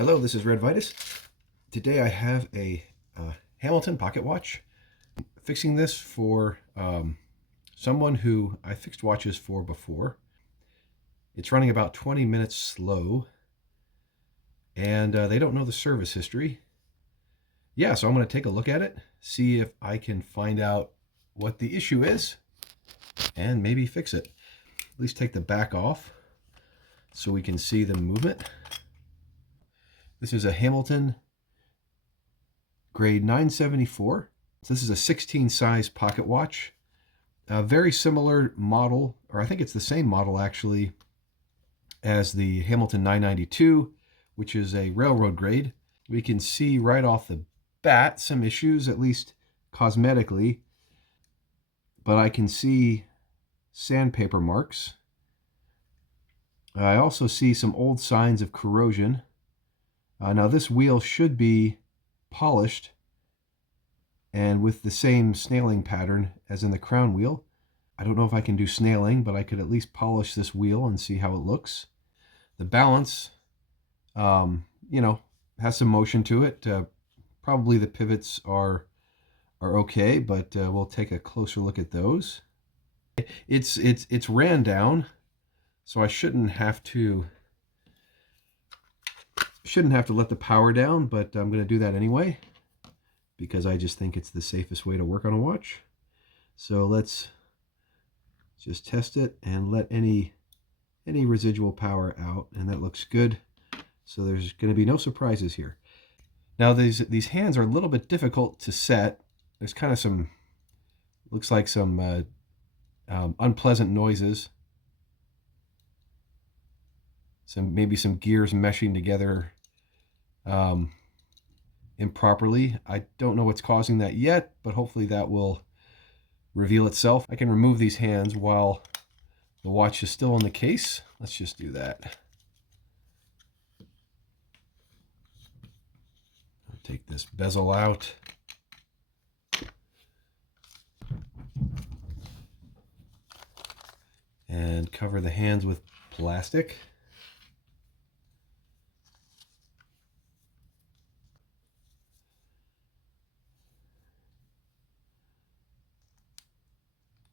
Hello, this is Red Vitus. Today I have a Hamilton pocket watch. Fixing this for someone who I fixed watches for before. It's running about 20 minutes slow, and they don't know the service history. Yeah, so I'm going to take a look at it, see if I can find out what the issue is, and maybe fix it. At least take the back off so we can see the movement. This is a Hamilton grade 974. So this is a 16 size pocket watch. A very similar model, or I think it's the same model actually, as the Hamilton 992, which is a railroad grade. We can see right off the bat some issues, at least cosmetically, but I can see sandpaper marks. I also see some old signs of corrosion. Now this wheel should be polished and with the same snailing pattern as in the crown wheel. I don't know if I can do snailing, but I could at least polish this wheel and see how it looks. The balance, has some motion to it. Probably the pivots are okay, but we'll take a closer look at those. It's ran down, so I shouldn't have to let the power down, but I'm going to do that anyway because I just think it's the safest way to work on a watch. So let's just test it and let any residual power out, and that looks good. So there's going to be no surprises here. Now these hands are a little bit difficult to set. There's kind of looks like some unpleasant noises. Maybe some gears meshing together improperly. I don't know what's causing that yet, but hopefully that will reveal itself. I can remove these hands while the watch is still in the case. Let's just do that. I'll take this bezel out. And cover the hands with plastic.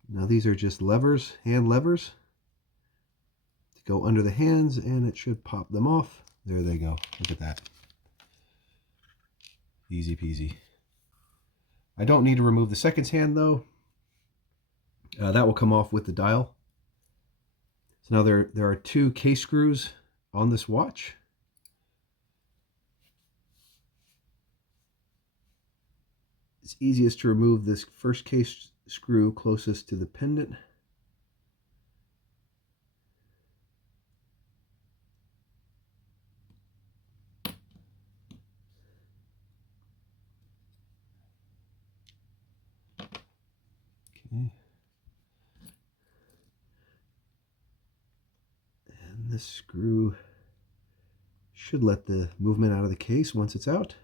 Now these are just levers, hand levers, to go under the hands, and it should pop them off. There they go. Look at that. Easy peasy. I don't need to remove the second hand though. That will come off with the dial. So now there are two case screws on this watch. It's easiest to remove this first case screw closest to the pendant. Okay. And this screw should let the movement out of the case once it's out.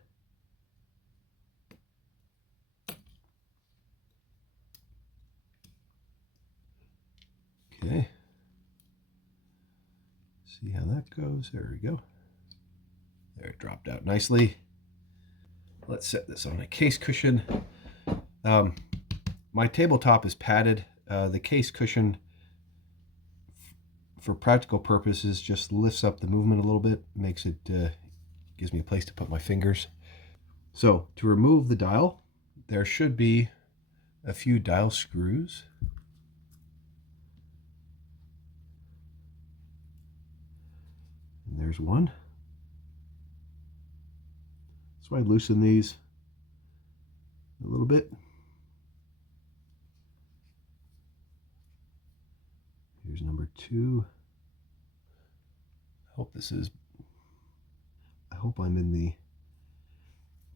Okay. See how that goes. There we go. There, it dropped out nicely. Let's set this on a case cushion. My tabletop is padded. The case cushion, for practical purposes, just lifts up the movement a little bit, makes it, gives me a place to put my fingers. So to remove the dial, there should be a few dial screws. And there's one. So I loosen these a little bit. Here's number two. I hope I'm in the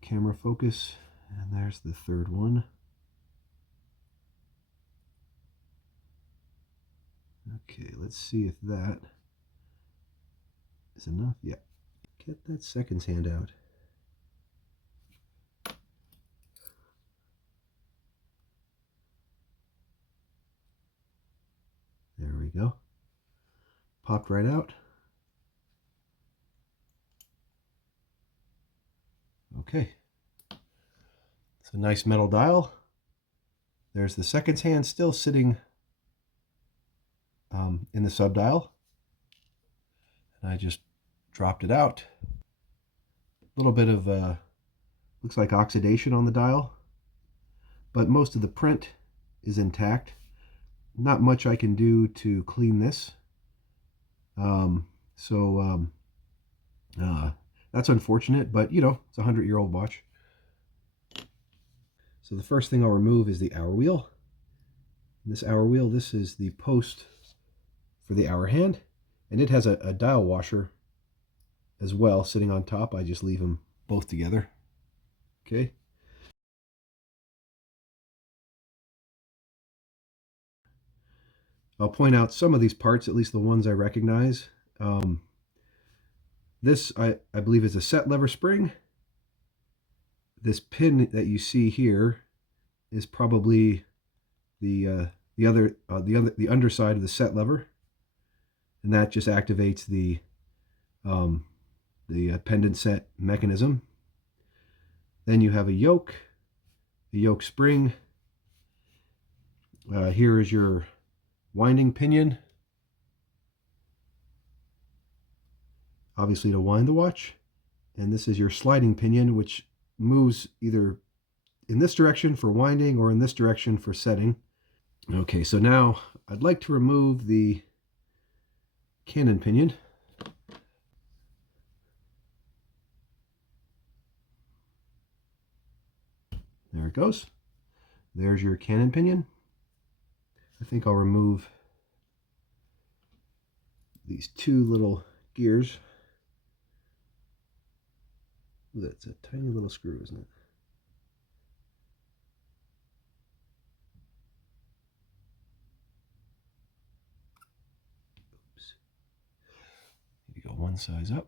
camera focus. And there's the third one. Okay, let's see if that is enough. Yeah. Get that second hand out. There we go. Popped right out. Okay. It's a nice metal dial. There's the seconds hand still sitting in the subdial. And I just dropped it out. A little bit of, looks like oxidation on the dial, but most of the print is intact. Not much I can do to clean this. That's unfortunate, but you know, it's a 100-year-old watch. So the first thing I'll remove is the hour wheel. This hour wheel, this is the post for the hour hand, and it has a dial washer as well sitting on top. I just leave them both together. Okay. I'll point out some of these parts, at least the ones I recognize. This, I believe, is a set lever spring. This pin that you see here is probably the underside of the set lever, and that just activates the pendant set mechanism. Then you have a yoke spring. Here is your winding pinion, obviously to wind the watch, and this is your sliding pinion, which moves either in this direction for winding or in this direction for setting. Okay, so now I'd like to remove the cannon pinion. There it goes. There's your cannon pinion. I think I'll remove these two little gears. Ooh, that's a tiny little screw, isn't it? Oops. Need to go one size up.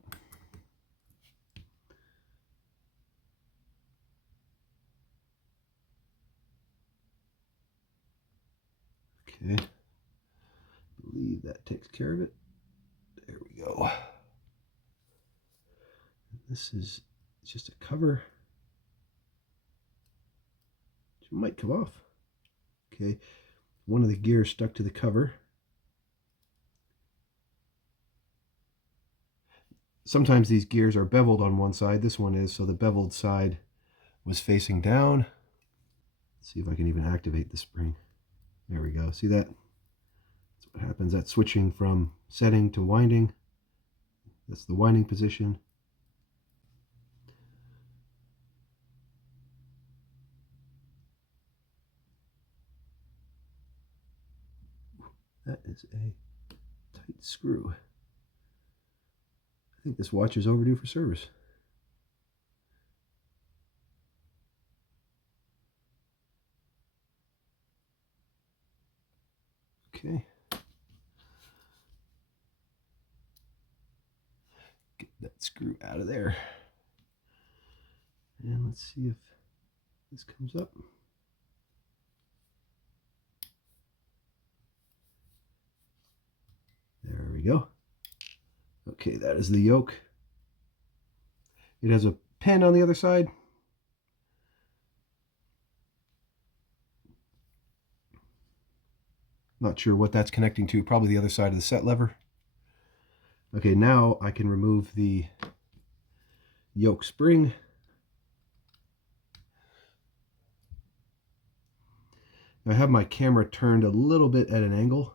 Okay. I believe that takes care of it. There we go. This is just a cover. It might come off. Okay. One of the gears stuck to the cover. Sometimes these gears are beveled on one side. This one is, so the beveled side was facing down. Let's see if I can even activate the spring. There we go. See that? That's what happens. That's switching from setting to winding. That's the winding position. That is a tight screw. I think this watch is overdue for service. Okay. Get that screw out of there. And let's see if this comes up. There we go. Okay, that is the yoke. It has a pin on the other side. Not sure what that's connecting to, probably the other side of the set lever. Okay, now I can remove the yoke spring. I have my camera turned a little bit at an angle.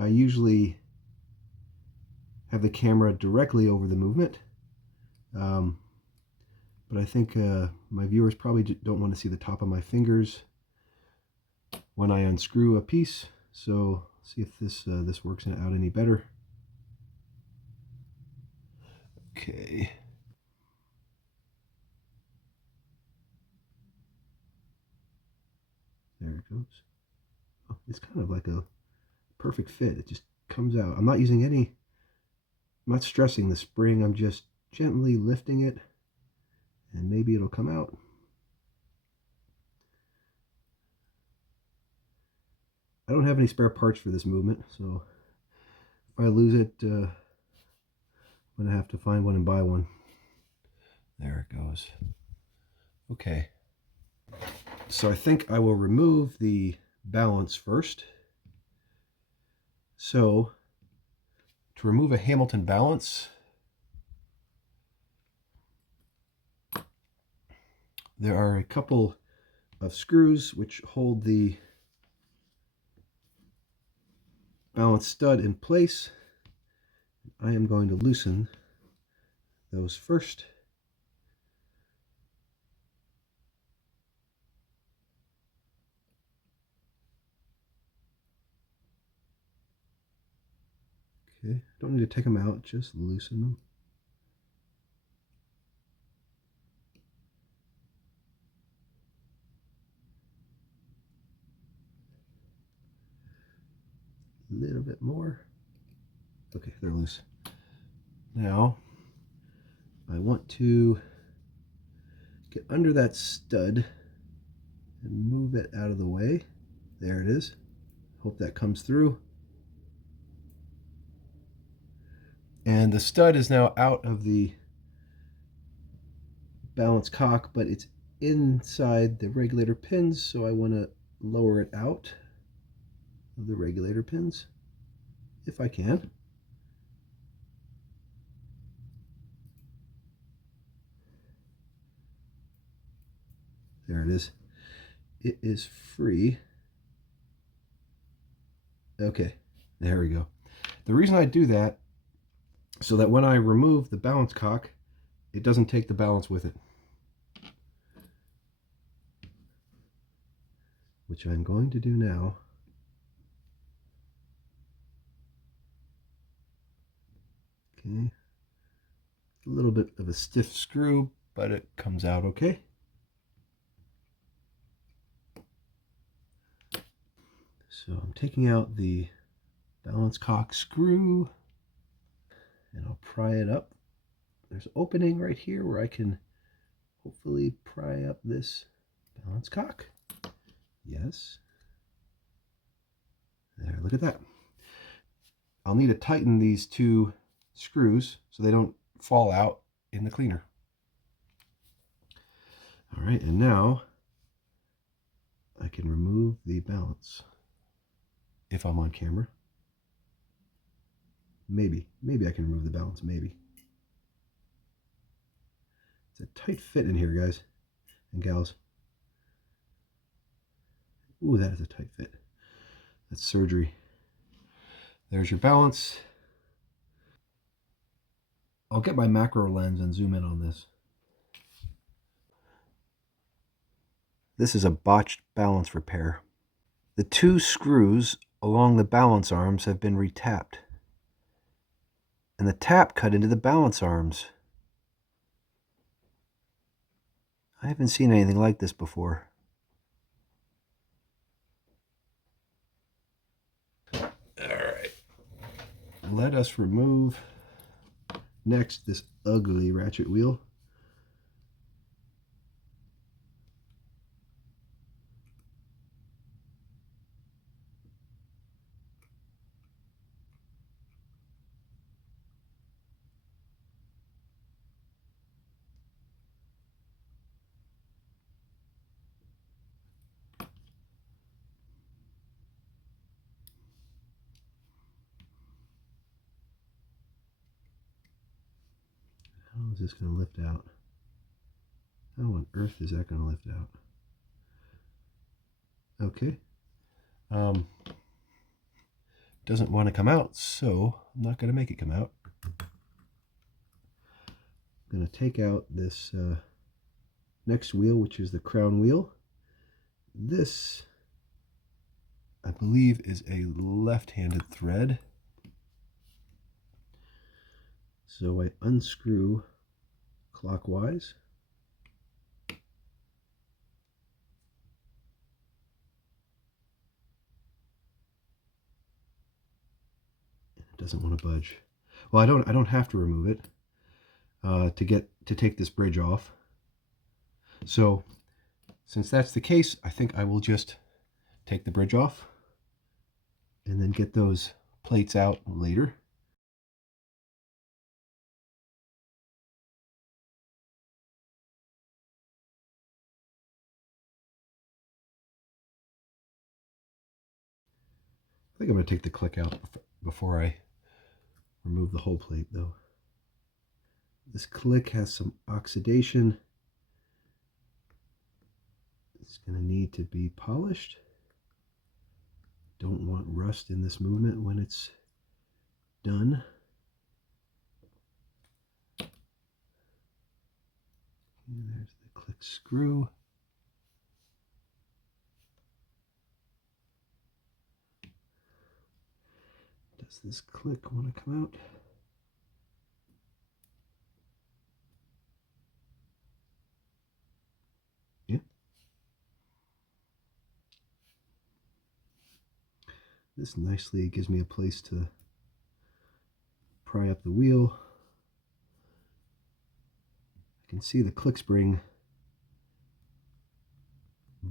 I usually have the camera directly over the movement, but I think my viewers probably don't want to see the top of my fingers when I unscrew a piece. So see if this works out any better. Okay. There it goes. Oh, it's kind of like a perfect fit. It just comes out. I'm not using any, I'm not stressing the spring. I'm just gently lifting it, and maybe it'll come out. I don't have any spare parts for this movement, so if I lose it, I'm going to have to find one and buy one. There it goes. Okay. So I think I will remove the balance first. So to remove a Hamilton balance, there are a couple of screws which hold the balance stud in place. I am going to loosen those first. Okay, don't need to take them out, just loosen them. A little bit more. Okay, they're loose. Now, I want to get under that stud and move it out of the way. There it is. Hope that comes through. And the stud is now out of the balance cock, but it's inside the regulator pins, so I want to lower it out of the regulator pins if I can. There it is. It is free. Okay, there we go. The reason I do that, so that when I remove the balance cock, it doesn't take the balance with it. Which I'm going to do now. Okay. A little bit of a stiff screw, but it comes out okay. So I'm taking out the balance cock screw and I'll pry it up. There's an opening right here where I can hopefully pry up this balance cock. Yes. There, look at that. I'll need to tighten these two screws so they don't fall out in the cleaner. All right, and now I can remove the balance if I'm on camera. Maybe I can remove the balance, maybe. It's a tight fit in here, guys and gals. Ooh, that is a tight fit. That's surgery. There's your balance. I'll get my macro lens and zoom in on this. This is a botched balance repair. The two screws along the balance arms have been retapped, and the tap cut into the balance arms. I haven't seen anything like this before. All right. Let us remove next this ugly ratchet wheel. How is this going to lift out? How on earth is that going to lift out? Okay. Doesn't want to come out, so I'm not going to make it come out. I'm going to take out this next wheel, which is the crown wheel. This, I believe, is a left-handed thread. So I unscrew clockwise. It doesn't want to budge. Well, I don't have to remove it to take this bridge off. So since that's the case, I think I will just take the bridge off and then get those plates out later. think I'm going to take the click out before I remove the whole plate, though. This click has some oxidation. It's going to need to be polished. Don't want rust in this movement when it's done. And there's the click screw. Does this click want to come out? Yeah. This nicely gives me a place to pry up the wheel. I can see the click spring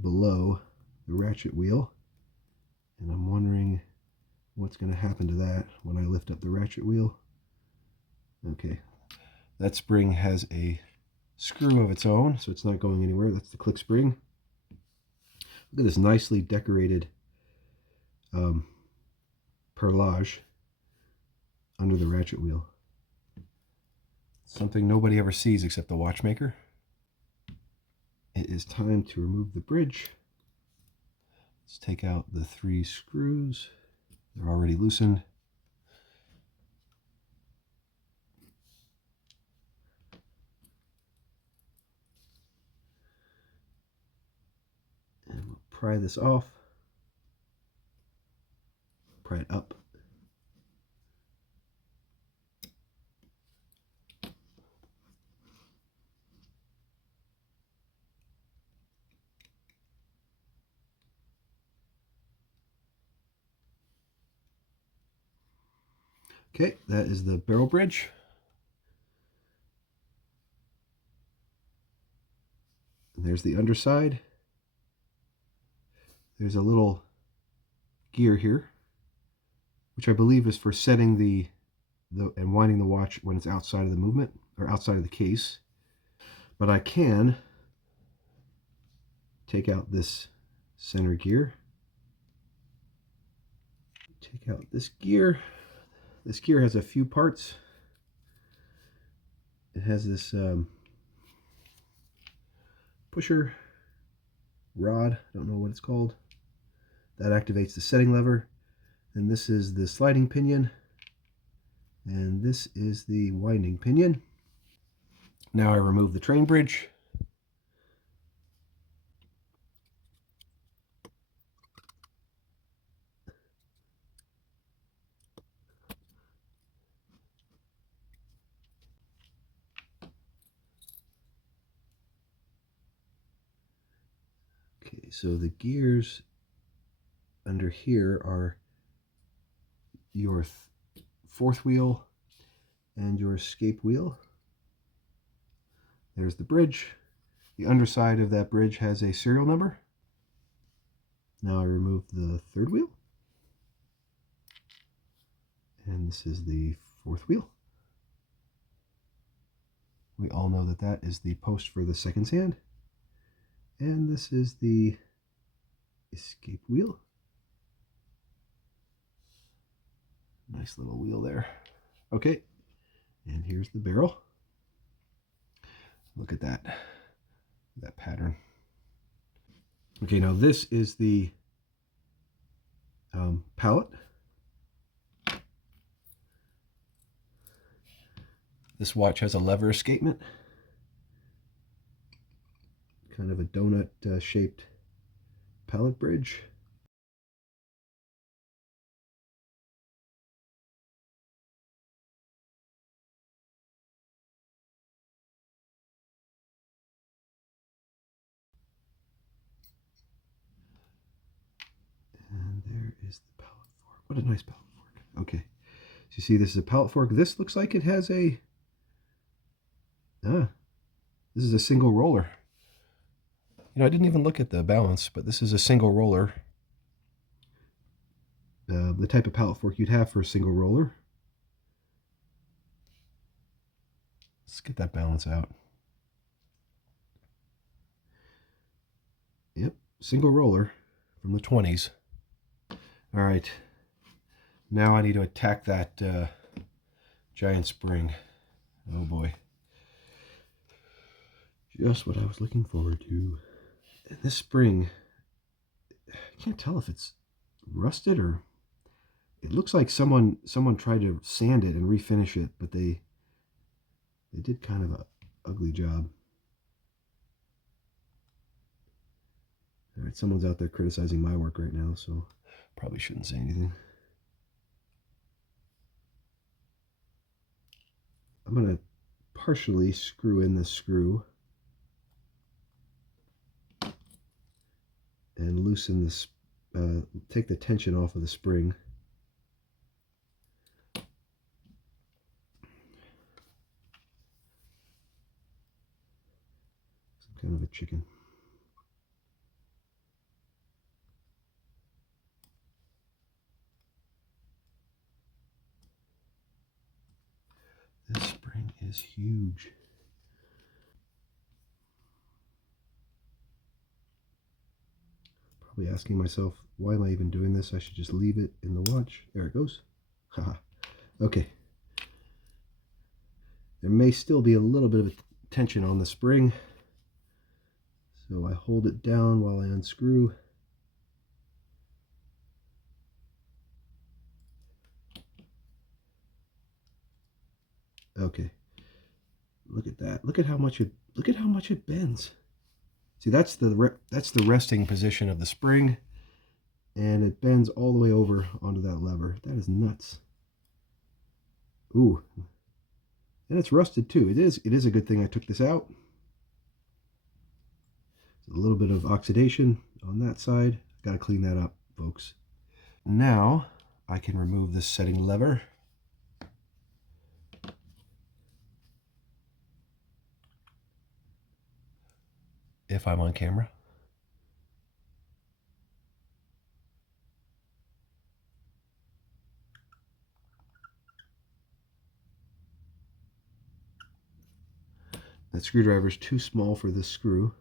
below the ratchet wheel, and I'm wondering what's going to happen to that when I lift up the ratchet wheel. Okay, that spring has a screw of its own, so it's not going anywhere. That's the click spring. Look at this nicely decorated perlage under the ratchet wheel. Something nobody ever sees except the watchmaker. It is time to remove the bridge. Let's take out the 3 screws. They're already loosened. And we'll pry this off. Pry it up. Okay, that is the barrel bridge. And there's the underside. There's a little gear here, which I believe is for setting the and winding the watch when it's outside of the movement or outside of the case. But I can take out this center gear. Take out this gear. This gear has a few parts. It has this pusher rod, I don't know what it's called, that activates the setting lever. And this is the sliding pinion. And this is the winding pinion. Now I remove the train bridge. Okay, so the gears under here are your 4th wheel and your escape wheel. There's the bridge. The underside of that bridge has a serial number. Now I remove the 3rd wheel. And this is the 4th wheel. We all know that that is the post for the seconds hand. And this is the escape wheel. Nice little wheel there. Okay, and here's the barrel. Look at that pattern. Okay, now this is the pallet. This watch has a lever escapement. Kind of a donut shaped pallet bridge. And there is the pellet fork. What a nice pellet fork. Okay. So you see this is a pellet fork. This looks like it has a... this is a single roller. You know, I didn't even look at the balance, but this is a single roller. The type of pellet fork you'd have for a single roller. Let's get that balance out. Yep, single roller from the 20s. All right, Now I need to attack that giant spring. Oh boy. Just what I was looking forward to. This spring, I can't tell if it's rusted or it looks like someone tried to sand it and refinish it, but they did kind of a ugly job. All right, someone's out there criticizing my work right now, so probably shouldn't say anything. I'm going to partially screw in this screw and loosen this, take the tension off of the spring. Some kind of a chicken. This spring is huge. Probably asking myself, why am I even doing this? I should just leave it in the watch. There it goes. Haha. Okay. There may still be a little bit of tension on the spring, so I hold it down while I unscrew. Okay. Look at that. Look at how much it bends. See, that's the resting position of the spring, and it bends all the way over onto that lever. That is nuts. Ooh. And it's rusted too. It is a good thing I took this out. A little bit of oxidation on that side. Got to clean that up, folks. Now I can remove this setting lever. If I'm on camera. That screwdriver is too small for this screw,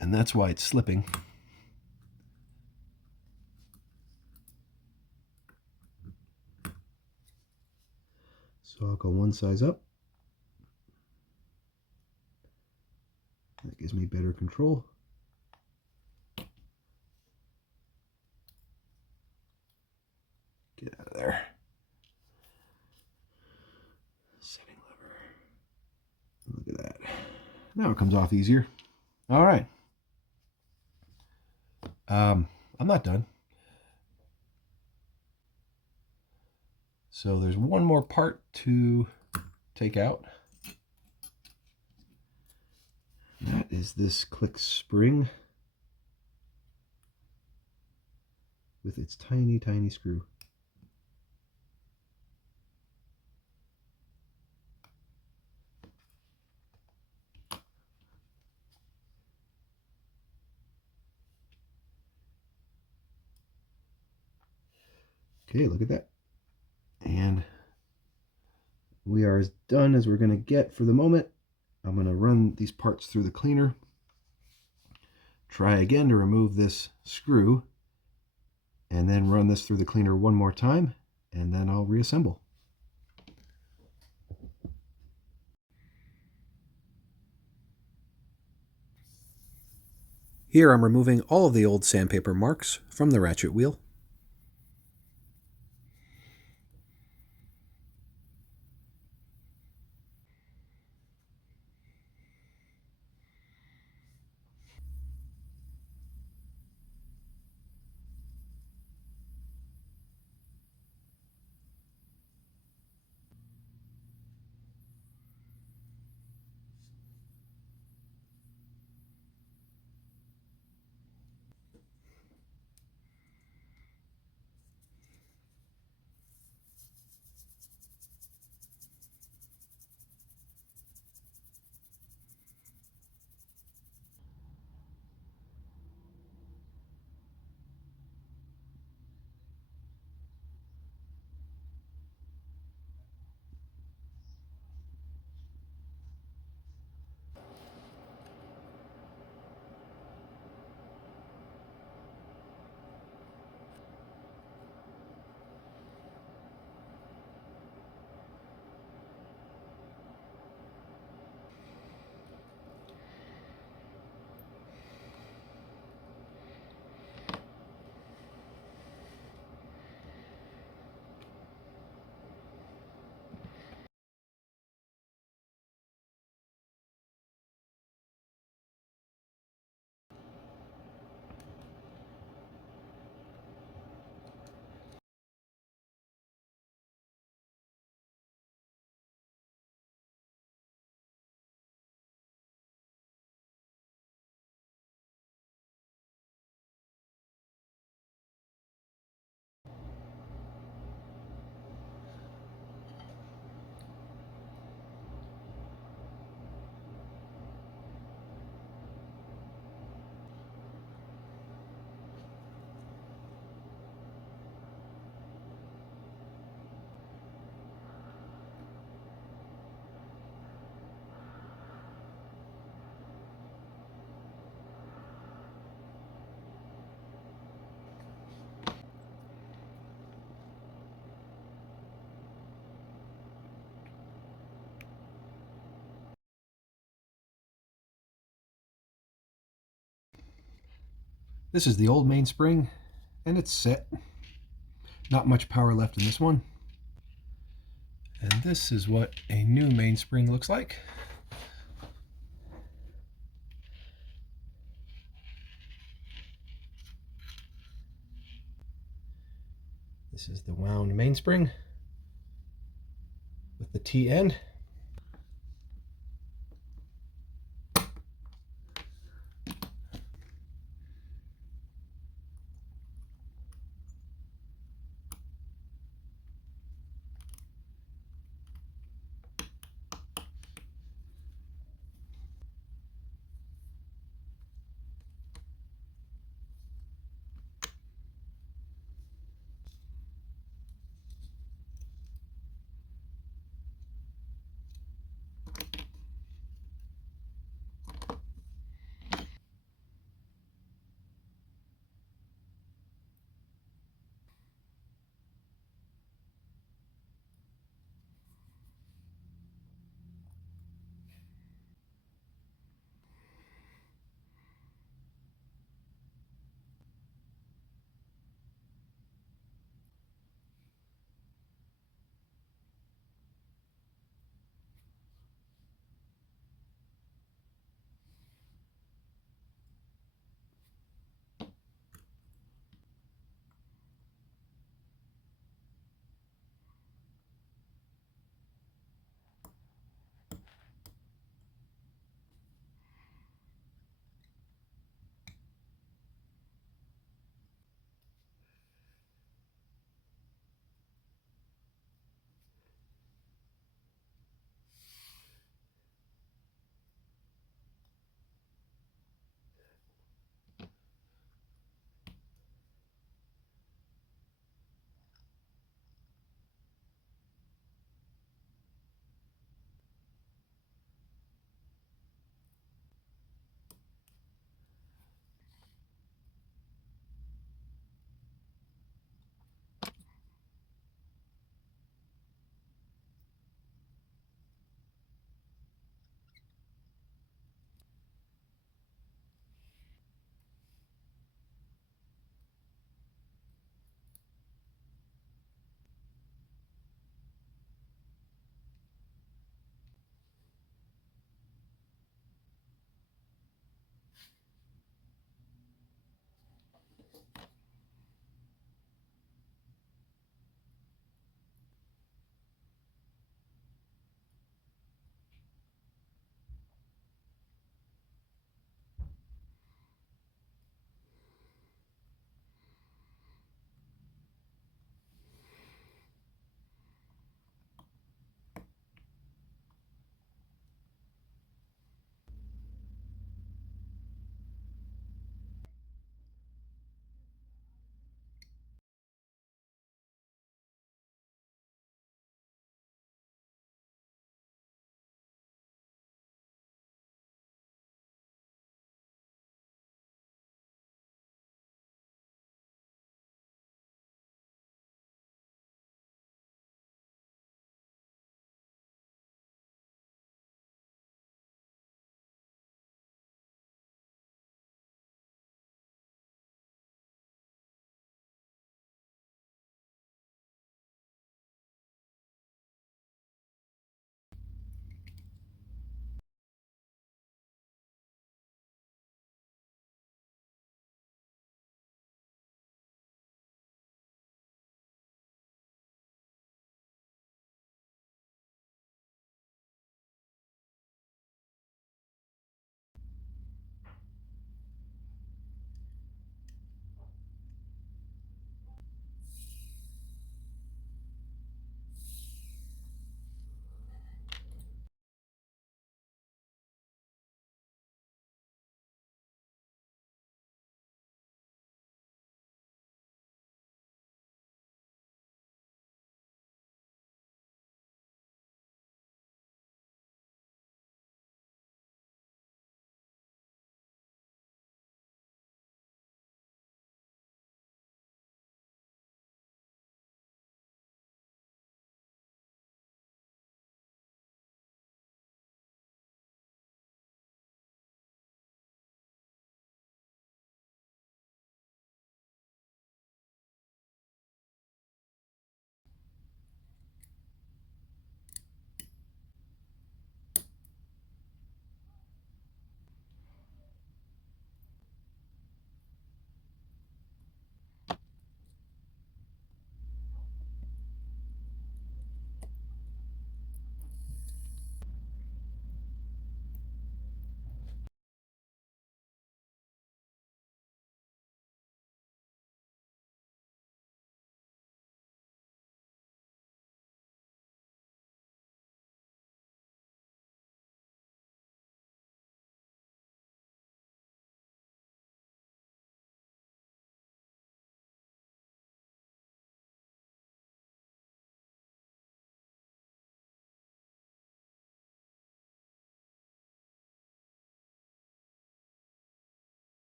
and that's why it's slipping. So I'll go one size up. That gives me better control. Get out of there. Setting lever. Look at that. Now it comes off easier. All right. I'm not done. So there's one more part to take out. That is this click spring with its tiny, tiny screw. Okay, look at that. And we are as done as we're going to get for the moment. I'm going to run these parts through the cleaner. Try again to remove this screw, and then run this through the cleaner one more time, and then I'll reassemble. Here I'm removing all of the old sandpaper marks from the ratchet wheel. This is the old mainspring, and it's set. Not much power left in this one. And this is what a new mainspring looks like. This is the wound mainspring with the T end.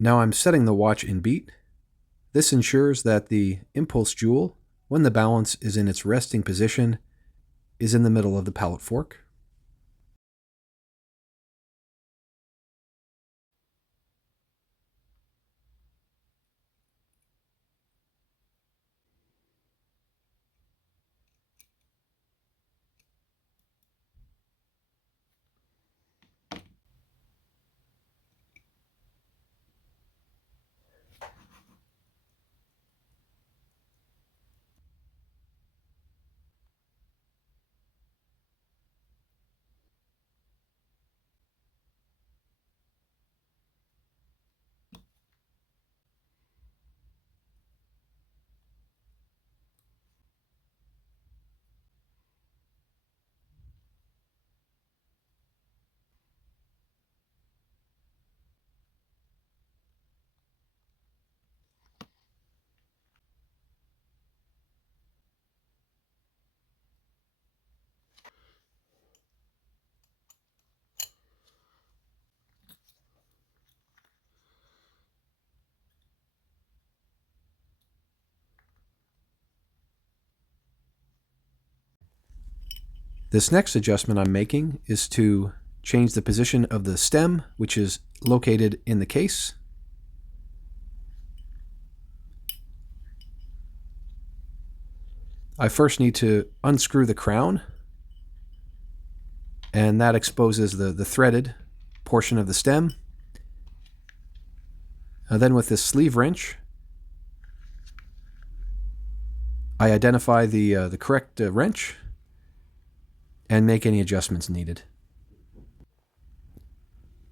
Now I'm setting the watch in beat. This ensures that the impulse jewel, when the balance is in its resting position, is in the middle of the pellet fork. This next adjustment I'm making is to change the position of the stem, which is located in the case. I first need to unscrew the crown, and that exposes the threaded portion of the stem. Then with this sleeve wrench, I identify the correct wrench and make any adjustments needed.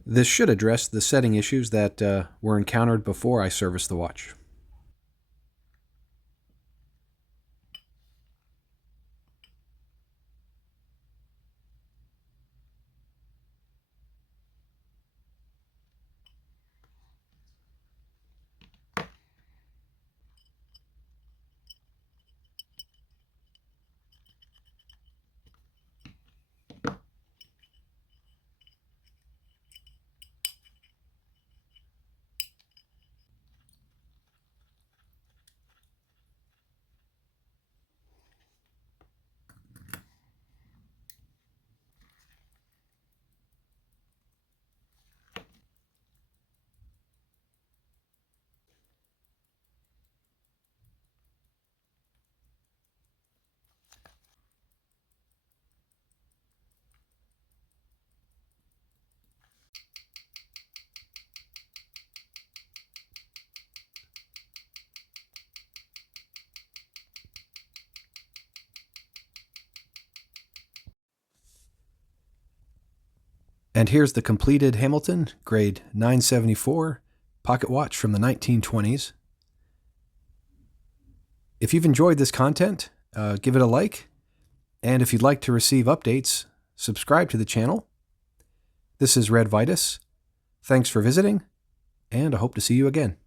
This should address the setting issues that were encountered before I serviced the watch. And here's the completed Hamilton grade 974 pocket watch from the 1920s. If you've enjoyed this content, give it a like. And if you'd like to receive updates, subscribe to the channel. This is Red Vitus. Thanks for visiting, and I hope to see you again.